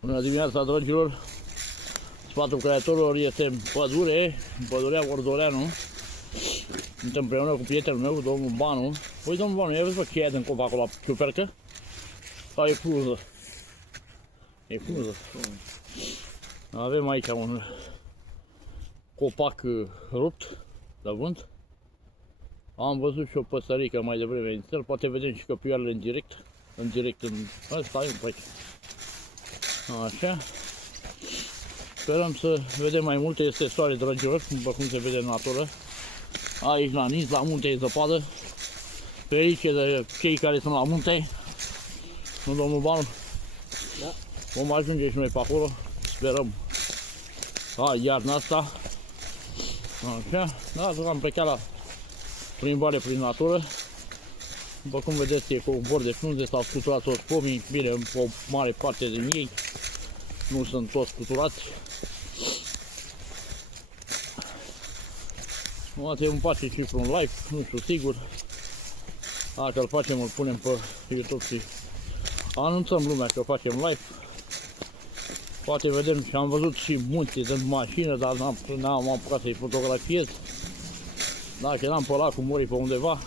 Bună dimineața, dragilor! Sfatul creatorilor este în pădure, în pădurea Ordoleanu. Sunt împreună cu prietenul meu, domnul Banu. Păi, domnul Banu, ia vezi, bă, ce e din copac acolo la ciupercă? Sau e frunză? E frunză. Avem aici un copac rupt de vânt. Am văzut și o păsărică mai devreme în țăr. Poate vedem și căpioarele în direct. Stai un pic. Așa. Sperăm să vedem mai multe. Este soare, dragilor, după cum se vede în natură. Aici la Niz, la munte e zăpadă. Ferice de cei care sunt la munte. Nu, domnul Banu? Da. Vom ajunge și noi pe acolo. Sperăm. Iarna asta. Așa. Da, am plecat la plimbare prin natură. După cum vedeți, e cu un bord de frunze, s-au scuturat toți pomii. Bine, o mare parte din ei. Nu sunt toți scuturați. Poate îmi face și un live, nu știu sigur. Dacă îl facem, îl punem pe YouTube și anunțăm lumea că facem live. Poate vedem și am văzut și munte din mașină, dar n-am apucat să-i fotografiez. Dacă eram pe lacul Morii pe undeva,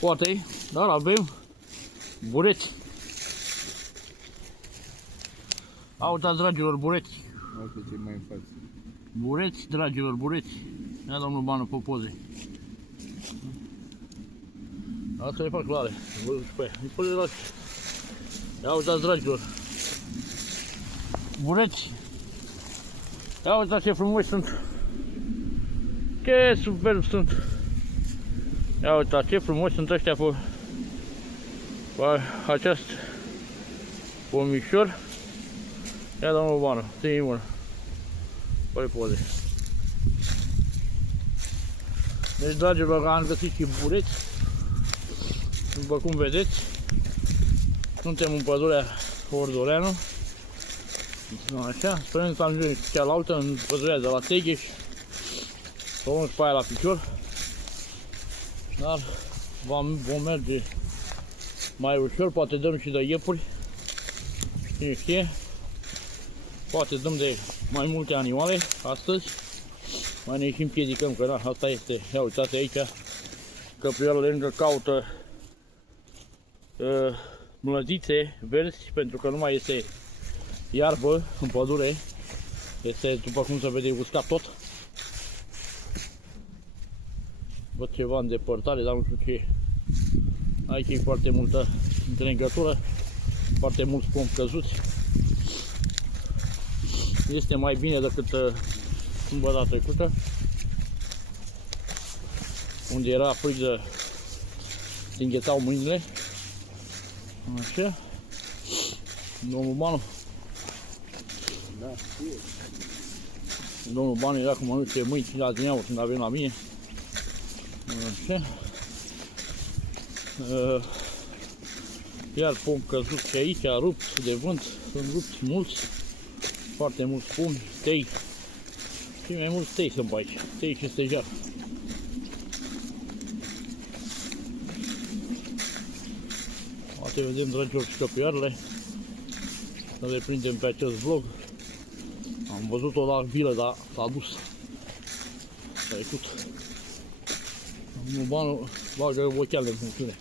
poate, dar avem bureți. Uitați, dragilor, bureți. Uite ce mai în față. Bureți, dragilor, bureți. Ia, domnul Banu, pe poze. Asta le fac clare. Văd și pe aia. Îi pune la... Ia uitați, dragilor. Bureți. Ia uitați ce frumoși sunt. Ce superb sunt. Ia uitați ce frumoși sunt ăștia pe acest pomișor. Ia, domnul Banu, ții-i mână. Păi poze. Deci, dragilor, am găsit și bureți. După cum vedeți, suntem în pădurea Ordoleanu. Așa, sperăm să ajungem și cealaltă, în pădurea de la Tegheș. Vom și pe aia la picior. Dar vom merge mai ușor, poate dăm și de iepuri. Cine știe. Poate dăm de mai multe animale astăzi. Mai ne și împiedicăm, că da, asta este. Ia uitați aici, căprioarele încă caută mlădițe verzi, pentru că nu mai este iarbă în pădure. Este, după cum se vede, uscat tot. Văd ceva în depărtare, dar nu știu ce e. Aici e foarte multă întrenegătură, foarte mulți pomi căzuți. Este mai bine decât sâmbăta trecută, unde era frig de se înghețau mâinile. Așa. Domnul Banu. Da, domnul Banu era cu mănânce mâini și la dimineață când avem la mine. Așa. Iar pom căzut și aici, rupt de vânt, sunt rupți mulți. Foarte mulți pomi, tei. Și mai mulți tei sunt pe aici, tei și stejar. Poate vedem, dragilor, și căpioarele. Să le prindem pe acest vlog. Am văzut-o la vilă, dar s-a dus. S-a trecut. Domnul Banu bagă ochiale în funcțiune.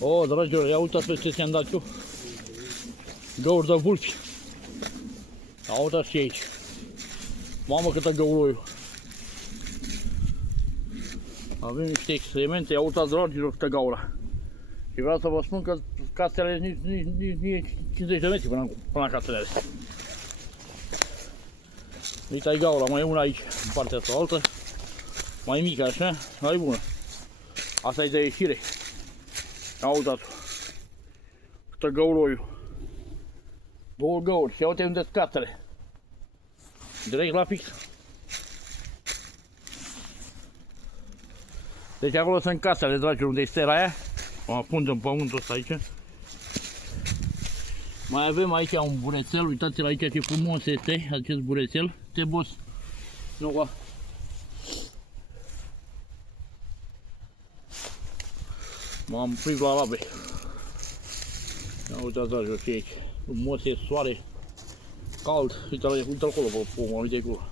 O, dragilor, ia uitați pe ce ți-am dat eu. Găuri de vulpi. Ia uitați și aici. Mamă, câtă găuroiu. Avem niște excremente, ia uitați, dragilor, câtă gaură. Și vreau să vă spun că casele nici 50 de metri până la casele astea. Uite, ai gaura, mai e una aici, în partea asta altă. Mai mică așa, mai bună. Asta e de ieșire. Ia uitați-o. Câtă găuroiu. Două găuri, și uite unde-s casele. Direct la fix. Deci acolo sunt casele, dragilor, unde e stera aia. O apund în pământul ăsta aici. Mai avem aici un burețel, uitați-l aici ce frumos este acest burețel. Te boss. Nu, m-am prit la labe. Uitați, dragi ochii aici. Frumos e soare. Cald. Uite-l acolo pe pomul, uite acolo.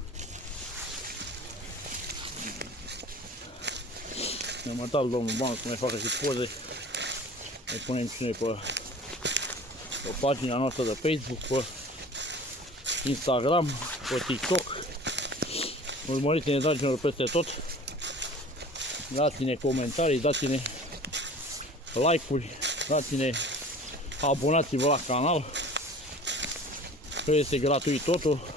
Ne-am arătat domnul Banu să mai facă și poze. Ne punem și noi pe pagina noastră de Facebook, pe Instagram, pe TikTok. Urmăriți-ne, dragilor, peste tot. Dați-ne comentarii, dați-ne like-uri, dați-ne, abonați-vă la canal. Este gratuit totul.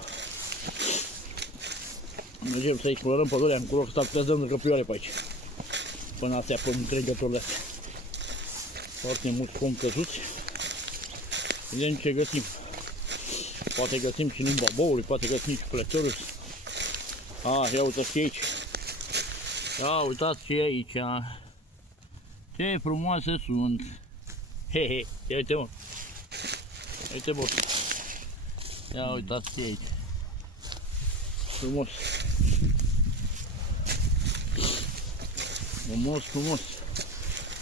Mergem să explorăm pădurea încolo, că s-ar putea să dăm de căprioare pe aici. Până astea, pe întregătorile astea. Foarte mulți pomi căzuți. Vedem ce găsim. Poate găsim și numba boului, poate găsim și plăciorul. Ia uitați ce e aici. Ia uitați ce e aici. Ce frumoase sunt. He, ia uite, mă. Uite, bă. Ia uitați ce e aici. Frumos. Frumos, frumos.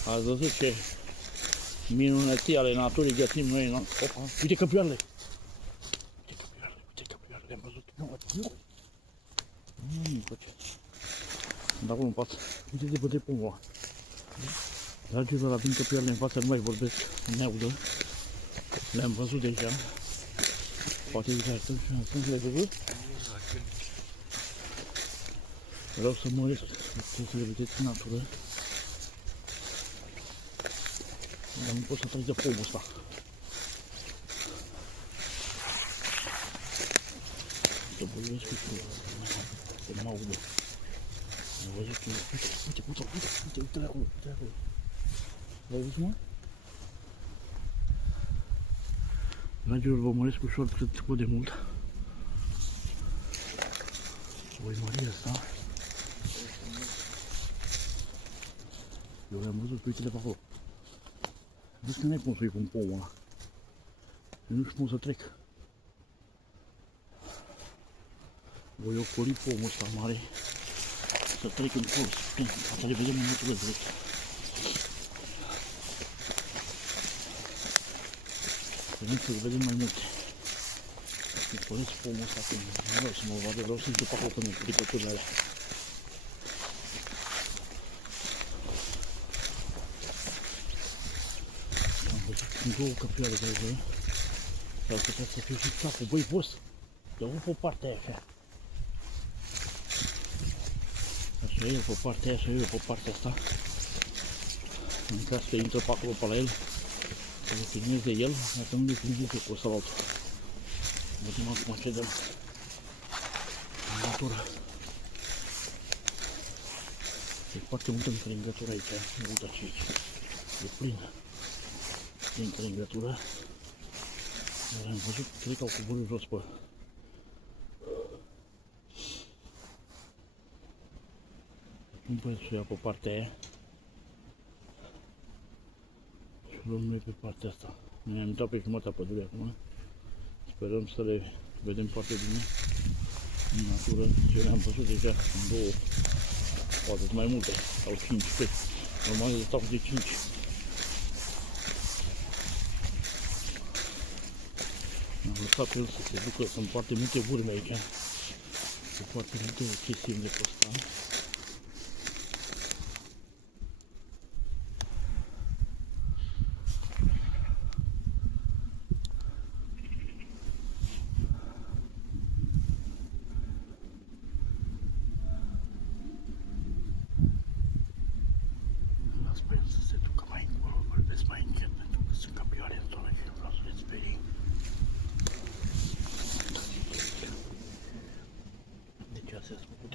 Ați văzut ce minunății ale naturii găsim noi. Opa, uite căprioarele. Uite căprioarele, am văzut. Nu. De acolo în față. Uite de pe pomul ăla. Dragilor, avem căprioarele în față, nu mai vorbesc, ne audă. Le-am văzut deja. Poate uite, atunci le-ai văzut? Vreau să măresc, trebuie să le vedeți în natură. Dar nu pot să trec de pomul ăsta. Să vorbesc cu să mă audă. Am văzut că... Uite acolo, uite acolo. L-ai văzut, mă? Dragilor, vă măresc ușor cât se pot de mult. Voi mări asta. Eu le-am văzut, uite-le pe acolo. Vezi că n-ai cum să iei cu un pomul ăla. Eu nu știu cum să trec. Voi ocoli pomul ăsta mare. Să trec în curs. Asta le vedem în natură direct. Vrem să vedem mai multe. Ocolesc pomul ăsta când nu vreau să mă vadă, vreau să-i duc acolo până în plicăturile alea. Am văzut două căprioare de aici. S-ar putea să fie și țapul. Băi, boss! Dă-o pe partea aia, așa. Așa e pe partea aia, așa e pe partea asta. În caz că intră pe acolo pe la el, să le filmez de el, dacă nu le filmez eu cu ăsta la altul. Vedem acum ce dăm în natură. E foarte multă încălingătură aici, uitați aici. E plin de încălingătură. Dar am văzut, cred că au coborât jos pe nu poate să ia pe partea aia. Și luăm noi pe partea asta. Noi am intrat pe jumătatea pădurii acum. Sperăm să le vedem foarte bine în natură. Eu le-am văzut deja în două, poate mai multe, sau 5 pe. Normal de stau de 5. Am lăsat pe el să se ducă, sunt foarte multe urme aici. Sunt foarte multe chestiuni de postat.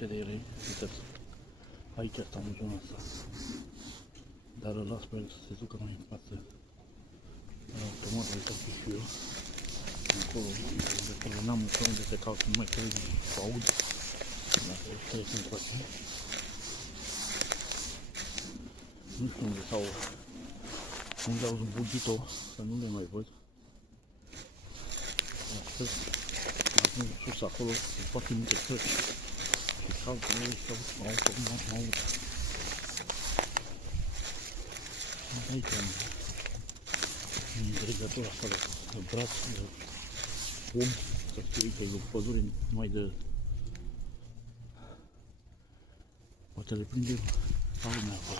De ele, uitați, aici stau în zona asta, dar îl las pe el să se ducă mai în față. Automat îl fac și eu, acolo, de acolo n-am ușor unde se calcă, nu mai cred să aud, dacă îl trec în față. Nu știu unde s-au, unde au zbugit-o, să nu le mai văd. Astăzi, acum sus acolo, sunt foarte multe cărți. Și calcă, nu știu, m-au aud. Aici am. Înțelegătura asta de braț, de om, să fie aici, e o pădure numai de... Poate le prindem ca lumea acolo.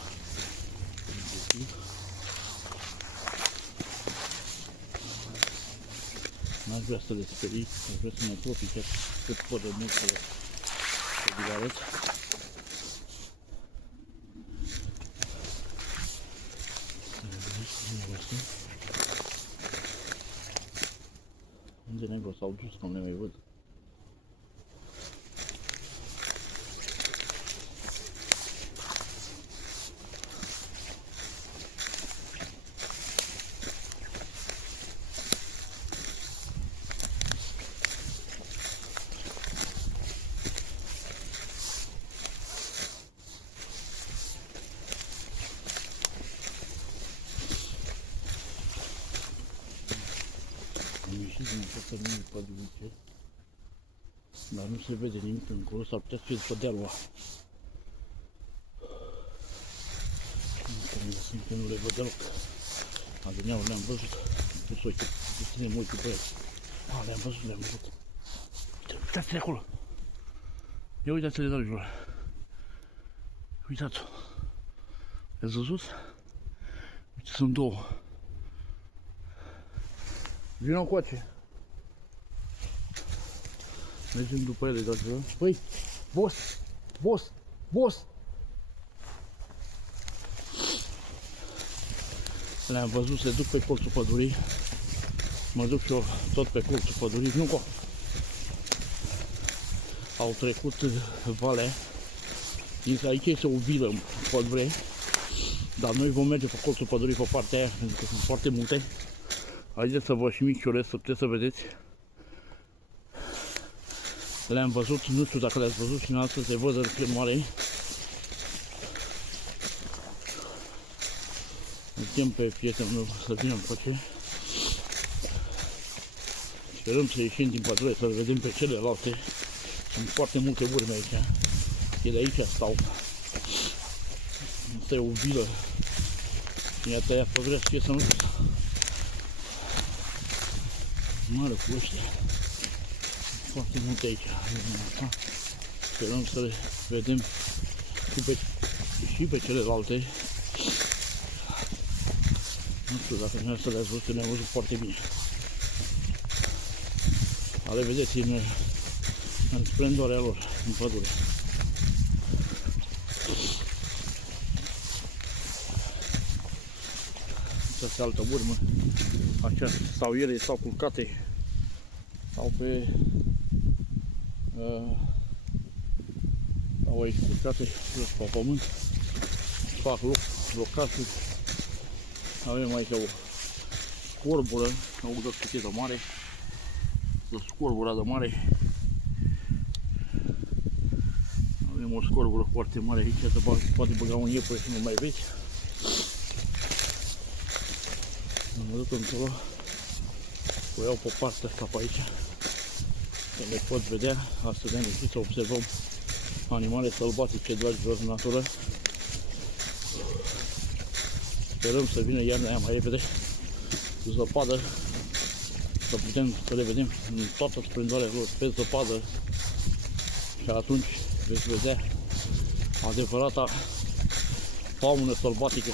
N-aș vrea să le sperii, aș vrea să mă apropii chiar cât pot de mult să vi-l arăt. Unde negru s-au dus, că nu le mai văd. Am ieșit din această linie pădurice, dar nu se vede nimic încolo, s-ar putea să fie după dealul ăla. Că nu le văd deloc. Adineauri le-am văzut, nu s-o uite, să ne uite pe el. Le-am văzut, le-am văzut. Uitați-le acolo! Ia uitați-le de jur. Uitați-o! Le-ați văzut? Uite, sunt două. Vino coace. Mergem după ele, dacă vreau. Păi, boss! Boss! Boss! Le-am văzut, se duc pe colțul pădurii. Mă duc și eu tot pe colțul pădurii. Nu co! Au trecut valea. Aici este o vilă în pădure. Dar noi vom merge pe colțul pădurii pe partea aia, pentru că sunt foarte multe. Haideți să vă și micșorez, să puteți să vedeți. Le-am văzut, nu știu dacă le-ați văzut și în altă se văd râpile mare. Îl chem pe prietenul meu să vină încoace. Sperăm să ieșim din pădure, să vedem pe celelalte. Sunt foarte multe urme aici. E de aici stau. Asta e o vilă. Mi-a tăiat pădurea să fie sănătos. Mare cu ăștia. Foarte multe aici. Sperăm să le vedem și pe celelalte. Nu știu dacă dumneavoastră le-ați văzut, le-am văzut foarte bine. Ale vedeți în splendoarea lor, în pădure. Această altă urmă. Aceasta, sau ele stau culcate, sau pe au aici culcate, jos pe pământ, fac locașuri. Avem aici o scorbură, o găscuție de mare, o scorbura de mare. Avem o scorbură foarte mare aici, se poate băga un iepure și nu mai vezi. Mă duc încolo, o iau pe partea asta pe aici, să le pot vedea. Astăzi am reușit să observăm animale sălbatice dragilor în natură. Sperăm să vină iarna aia mai repede, cu zăpadă, să putem să le vedem în toată splendoarea lor pe zăpadă. Și atunci veți vedea adevărata faună sălbatică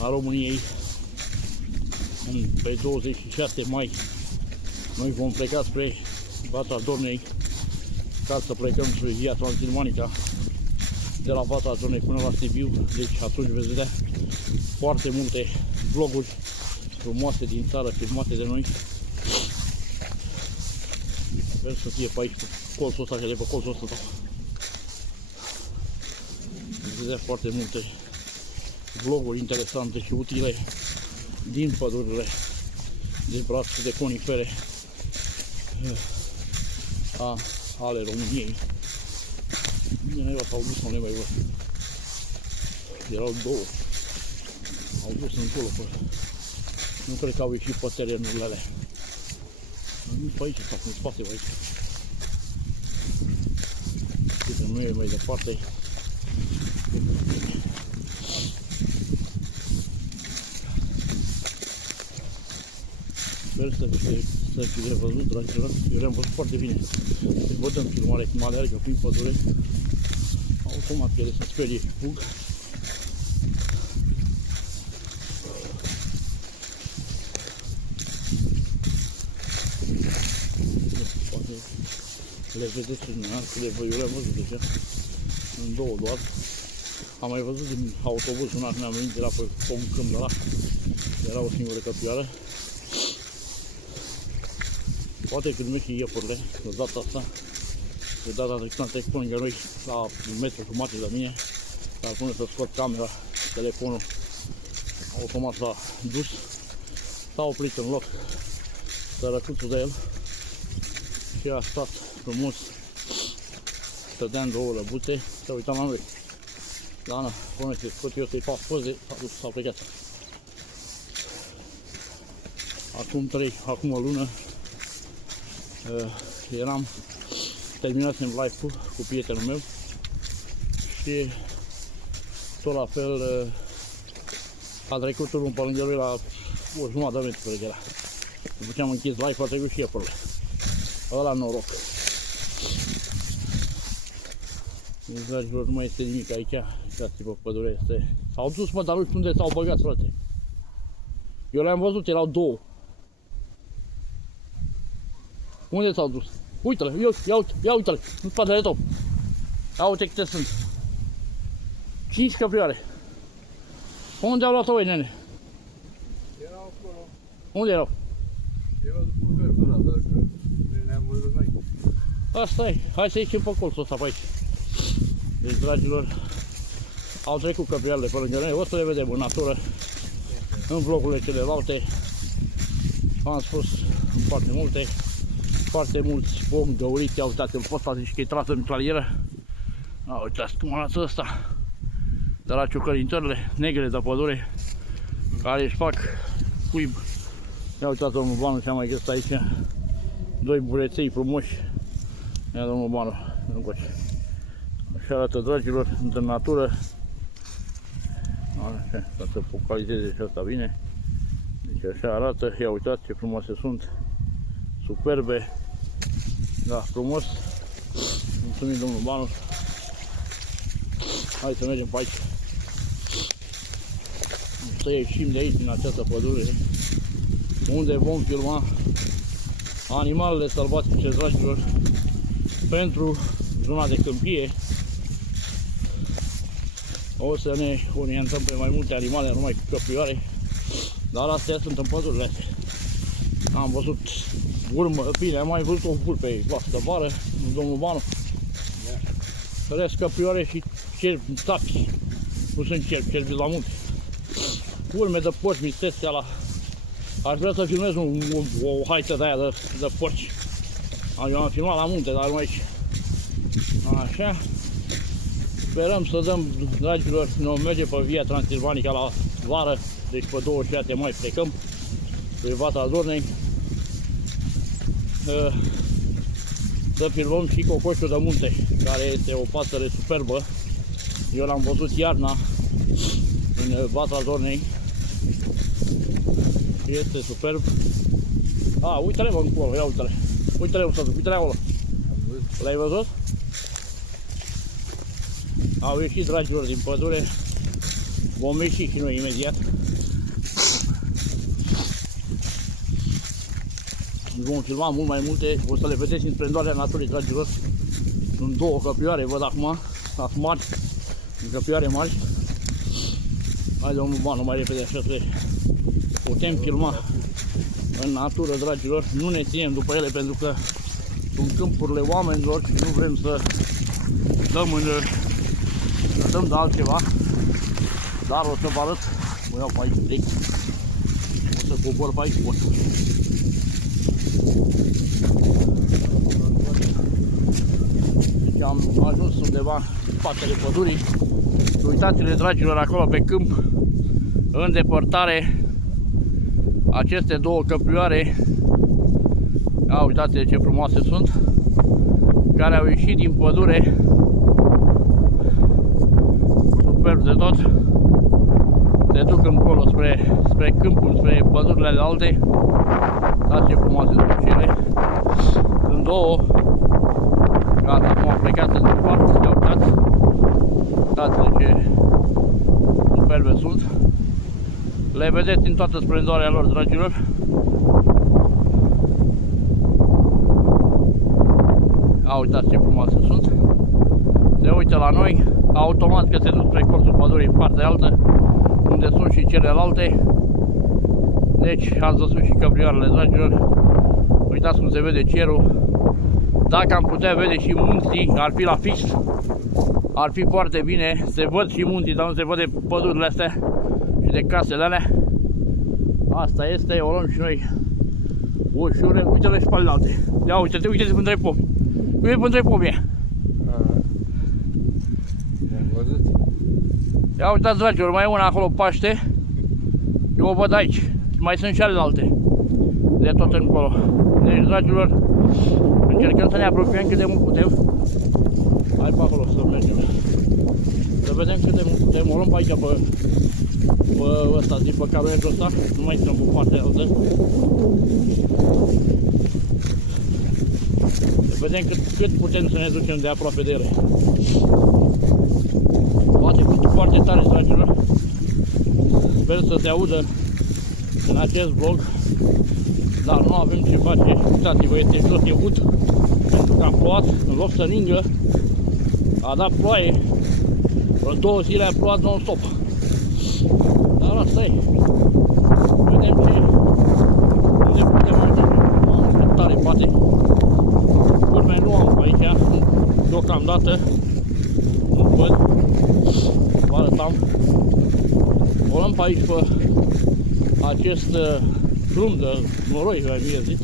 a României. Pe 26 mai noi vom pleca spre Vatra Dornei ca să plecăm spre Via Transilvanica de la Vatra Dornei până la Sibiu. Deci atunci veți vedea foarte multe vloguri frumoase din țară filmate de noi. Sper să fie pe aici, pe colțul ăsta, că de pe colțul ăsta veți vedea foarte multe vloguri interesante și utile din pădurile de braț și de conifere ale României. Bine, naiba s-au dus, nu le mai văd. Erau două. Au dus încolo, nu cred că au ieșit pe terenurile alea. Nu pe aici, sau în spate, aici. Uite, nu e mai departe. Sper să fi de văzut, dragilor. Eu le-am văzut foarte bine. Deci văd în filmare cum alergă prin pădure. Automat ele se sperie și fug. Poate le vedeți în arcele, eu le-am văzut deja. În două doar. Am mai văzut din autobuz una când am venit, era pe un câmp de ăla. Era o singură căpioară. Poate când merg și iepurile, de data asta, de data trecută am trecut lângă noi, la 1,5 metru de mine, dar până să scot camera, telefonul, automat s-a dus, s-a oprit în loc, sărăcuțul de el, și a stat frumos, stădea în două lăbuțe, s-a uitat la noi. Dana, până ce scot eu să-i fac poze, s-a plecat. Acum o lună, eram terminasem live-ul cu prietenul meu și tot la fel a trecut unul pe lângă lui la o jumătate de metru, cred că era. După ce am închis live-ul a trecut și iepurile. Ăla noroc. Deci, dragilor, nu mai este nimic aici, uitați pe pădure este. S-au dus, mă, dar nu știu unde s-au băgat, frate. Eu le-am văzut, erau două. Unde s-au dus? Uite-le, ia uite-le, în spatele tău. Ia uite câte sunt. 5 căprioare. Unde au luat-o voi, nene? Erau acolo. Unde erau? Erau după gărbul ăla, dar că ne-am văzut noi. Asta e, hai să ieșim pe colțul ăsta pe aici. Deci, dragilor, au trecut căprioarele pe lângă noi, o să le vedem în natură, în vlogurile celelalte. Am spus în foarte multe. Foarte mulți pomi găuriți, ia uitați-l pe ăsta, zici că e tras de mitralieră. Uitați cum arată ăsta. De la ciocărintările negre de pădure, care își fac cuib. Ia uitați domnul Banu ce am mai găsit aici. Doi bureței frumoși. Ia domnul Banu, încoace. Așa arată, dragilor, în natură. Așa, să se focalizeze și asta bine. Deci așa arată, ia uitați ce frumoase sunt. Superbe. Da, frumos. Mulțumim, domnul Banu. Hai să mergem pe aici. Să ieșim de aici, din această pădure, unde vom filma animalele sălbatice, dragilor, pentru zona de câmpie. O să ne orientăm pe mai multe animale, numai cu căprioare, dar astea sunt în pădurile astea. Am văzut bine, am mai văzut o vulpe vastă vară, domnul Banu. Rest căprioare și cerbi tapi. Nu sunt cerbi la munte. Urme de porci mistestea la... Aș vrea să filmez o haită de aia de porci. Eu am filmat la munte, dar nu aici. Așa. Sperăm să dăm, dragilor, ne merge pe Via Transilvanica la vară, deci pe 26 mai plecăm, pe Vatra Dornei. Să filmăm și cocoșul de munte, care este o pasăre superbă. Eu l-am văzut iarna în Vatra Dornei. Este superb. Uite-le, mă, încolo, ia uite-le. Uite-le, uite-le acolo. L-ai văzut? Au ieșit, dragilor, din pădure. Vom ieși și noi imediat. Vom filma mult mai multe, o să le vedeți în splendoarea naturii, dragilor. Sunt două căprioare, văd acum, sunt mari, căprioare mari. Hai, domnul Banu, mai repede așa să putem filma în natură, dragilor. Nu ne ținem după ele pentru că sunt câmpurile oamenilor și nu vrem să dăm de altceva. Dar o să vă arăt, mă iau pe aici direct, o să cobor pe aici, pot. Deci am ajuns undeva în spatele pădurii. Uitați-le, dragilor, acolo pe câmp, în depărtare, aceste două căprioare. Uitați-le ce frumoase sunt, care au ieșit din pădure. Superb de tot. Se duc încolo spre câmpuri, spre pădurile alte. Uitați ce frumoase sunt și ele. Sunt două. Gata, acum am plecat în departe, ia uitați. Uitați-le ce superbe sunt. Le vedeți în toată splendoarea lor, dragilor. A, uitați ce frumoase sunt. Se uită la noi, automat că se duc spre colțul pădurii în partea altă, unde sunt și celelalte. Deci ați văzut și căprioarele, dragilor. Uitați cum se vede cerul. Dacă am putea vede și munții, ar fi la fix. Ar fi foarte bine. Se văd și munții, dar nu se văd de pădurile astea și de casele alea. Asta este, o luăm și noi ușure. Uite-le și pe alte. Ia uite-te, uite-te pântre pomi. Uite pântre pomi. Ia uitați, dragilor, mai e una acolo paște. Eu o văd aici. Mai sunt și alte. De tot încolo. Deci, dragilor, încercăm să ne apropiem cât de mult putem. Hai pe acolo să mergem. Să vedem cât de mult putem. O luăm pe aici, pe ăsta, zi, pe cabinetul ăsta. Nu mai stăm pe partea altă. Să vedem cât putem să ne ducem de aproape de ele. Poate fi foarte tare, dragilor. Sper să se audă în acest vlog. Dar nu avem ce face. Uitați-vă, este jos, e ud. Pentru că am plouat, în loc să ningă, a dat ploaie. Vreo 2 zile a plouat non-stop. Dar asta e. Vedem ce unde putem ajunge. Am tare, poate. Urme nu am pe aici. Deocamdată. Nu văd. Vă arătam. O luăm pe aici pe acest drum de noroi, mai bine zis.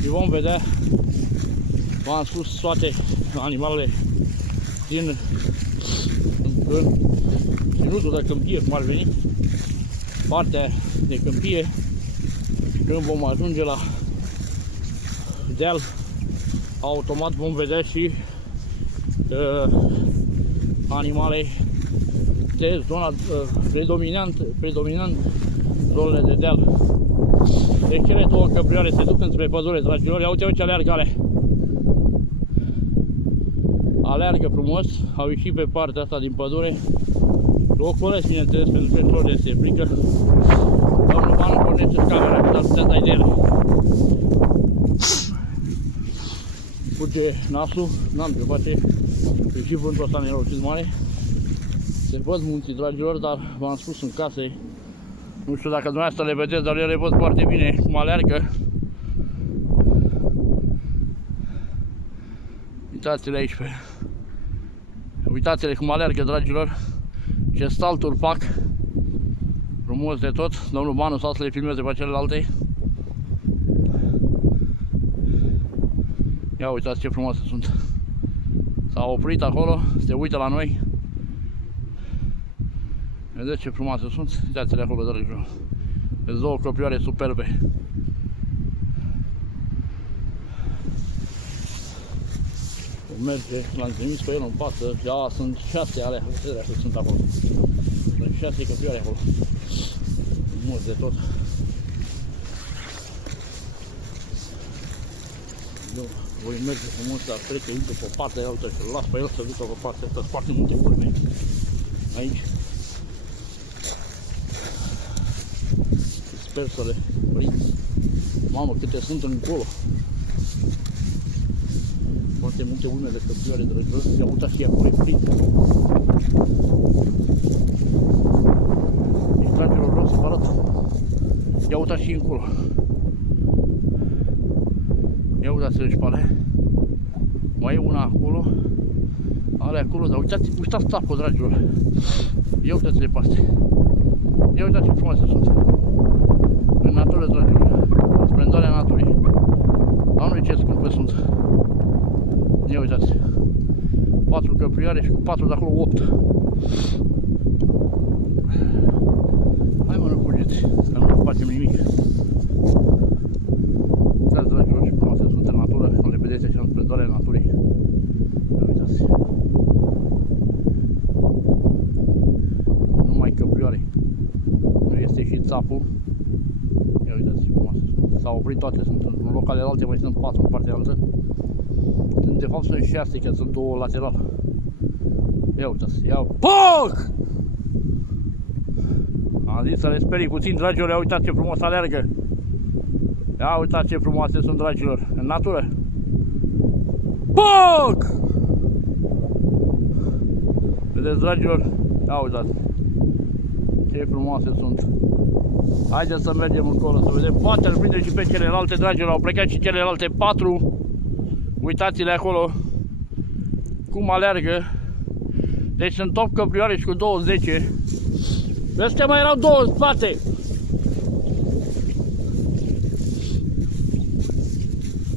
Și vom vedea, v-am spus, toate animalele din ținutul de câmpie, cum ar veni, partea de câmpie. Când vom ajunge la deal, automat vom vedea și animale de zona predominant zonele de deal. Deci cele două căprioare se duc înspre pădure, dragilor. Ia uite ce aleargă alea. Aleargă frumos, au ieșit pe partea asta din pădure. O ocolesc, bineînțeles, pentru că lor este frică. Domnul Banu pornește camera, dar putea dai de ele. Curge nasul, n-am ce face. Și vântul ăsta nereușit mare. Se văd munții, dragilor, dar v-am spus, în case. Nu știu dacă dumneavoastră le vedeți, dar eu le văd foarte bine cum aleargă. Uitați-le aici pe... Uitați-le cum aleargă, dragilor. Ce salturi fac. Frumos de tot. Domnul Banu s-a să le filmeze pe celelalte. Ia uitați ce frumoase sunt. S-au oprit acolo, se uită la noi. Vedeți ce frumoase sunt? Uitați-le acolo, dragilor. Sunt două căprioare superbe. O merge, l-am trimis pe el în față. Ia, sunt 6 alea, că sunt acolo. Sunt 6 căprioare acolo. Mulți de tot. Eu voi merge frumos, dar trece încă pe partea altă și îl las pe el să ducă pe partea asta. Sunt foarte multe urme aici. Sper să le prind. Mamă, câte sunt încolo. Foarte multe urme de căprioare, dragilor. Ia uitați și acolo, e plin. Deci, dragilor, vreau să vă arăt. Ia uitați și încolo. Ia uitați-le și pe alea. Mai e una acolo. Alea acolo, dar uitați țapul, dragilor. Ia uitați-le pe astea. Ia uitați ce frumoase sunt. În natură, dragilor. În splendoarea naturii. Doamne, ce scumpe sunt. Ia uitați. 4 căprioare și cu 4 de acolo 8. Hai mă, nu fugiți, că nu facem nimic. Uitați, dragilor, ce frumoase sunt în natură. Când le vedeți așa în splendoarea naturii. Ia uitați. Numai căprioare. Nu este și țapul. Ia uitați ce frumoase sunt. s-au oprit toate, sunt în locale alte, mai sunt 4 în partea altă. De fapt sunt 6, că sunt 2 lateral. Ia uitați, ia POC! Am zis să le sperii puțin, dragilor, ia uitați ce frumos alergă. Ia uitați ce frumoase sunt, dragilor, în natură. POC! Vedeți, dragilor? Ia uitați ce frumoase sunt. Haideți să mergem încolo, să vedem. Poate îl prindem și pe celelalte, dragilor. Au plecat și celelalte 4. Uitați-le acolo cum alergă. Deci sunt top căprioare și cu 20. Astea mai erau 2 în spate.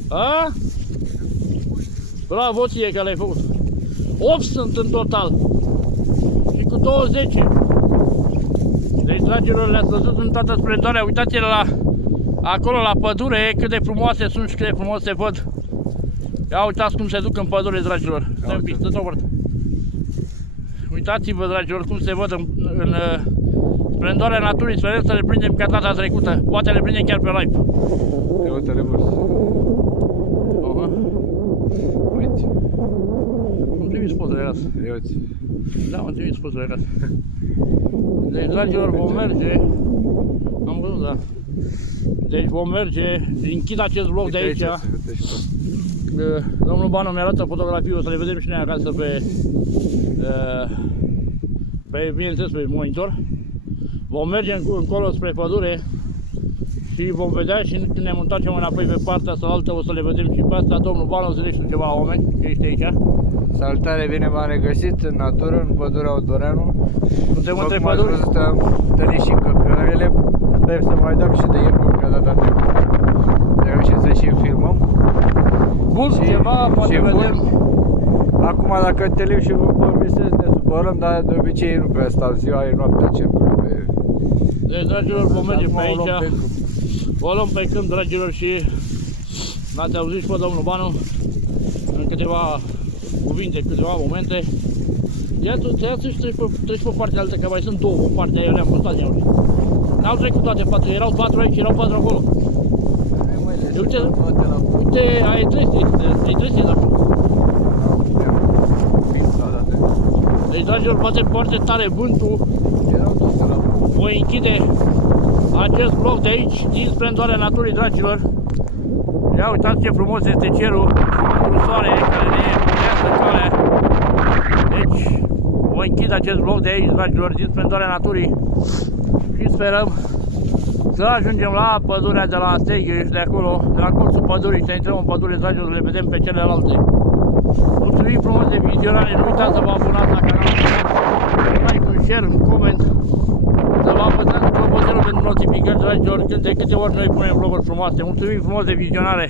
A? Bravo ție că l-ai făcut. 8 sunt în total. Și cu 20. Deci, dragilor, le-ați văzut în toată splendoarea. Uitați-le la acolo la pădure, cât de frumoase sunt și cât de frumos se văd. Ia uitați cum se duc în pădure, dragilor. Stai un pic, stă-ți o văd. Uitați-vă, dragilor, cum se văd în splendoarea naturii. Sperăm să le prindem ca data trecută. Poate le prindem chiar pe live. Uite-le vârs. Uite. Îmi trimis pozele astea. Ia uite. Da, am trimis pozele astea. Deci, dragilor, vom merge. Am văzut, da. Deci vom merge, închid acest vlog de aici. Domnul Banu mi-arată fotografii, o să le vedem și noi acasă bineînțeles, pe monitor. Vom merge încolo spre pădure și vom vedea și când ne întoarcem înapoi pe partea asta altă, o să le vedem și pe asta. Domnul Banu, înțelegi tu ceva la oameni, că ești aici. Salutare, bine v-am regăsit în natură, în pădurea Odoreanu. Suntem între păduri. Am întâlnit și căprioarele. Sper să mai dăm și de iercuri ca data trecută. Reușim să și filmăm. Bun, ceva, poate vedem. Acum dacă întâlnim și vă povestesc, ne supărăm, dar de obicei nu prea stau ziua, e noaptea cercuri. Deci, dragilor, vom merge pe aici. O luăm pe câmp, dragilor, și l-ați auzit și pe domnul Banu în câteva cuvinte, câteva momente. Ia tu, treci pe partea altă, că mai sunt 2 pe partea aia, le-am văzut toate. N-au trecut toate 4, erau 4 aici, erau 4 acolo. Uite, ai trese de acolo. Deci, dragilor, bate foarte tare vântul. Voi închide acest vlog de aici, din splendoarea naturii, dragilor. Ia uitați ce frumos este cerul și mândru soare care ne iese în calea. Deci, voi închide acest vlog de aici, dragilor, din splendoarea naturii. Și sperăm să ajungem la pădurea de la Steghe și de acolo, de la colțul pădurii, să intrăm în pădure, dragilor, să le vedem pe celelalte. Mulțumim frumos de vizionare, nu uitați să vă abonați la canal, un like, un share, un coment, să vă apăsați clopoțelul pentru notificări, dragilor, când de câte ori noi punem vloguri frumoase. Mulțumim frumos de vizionare!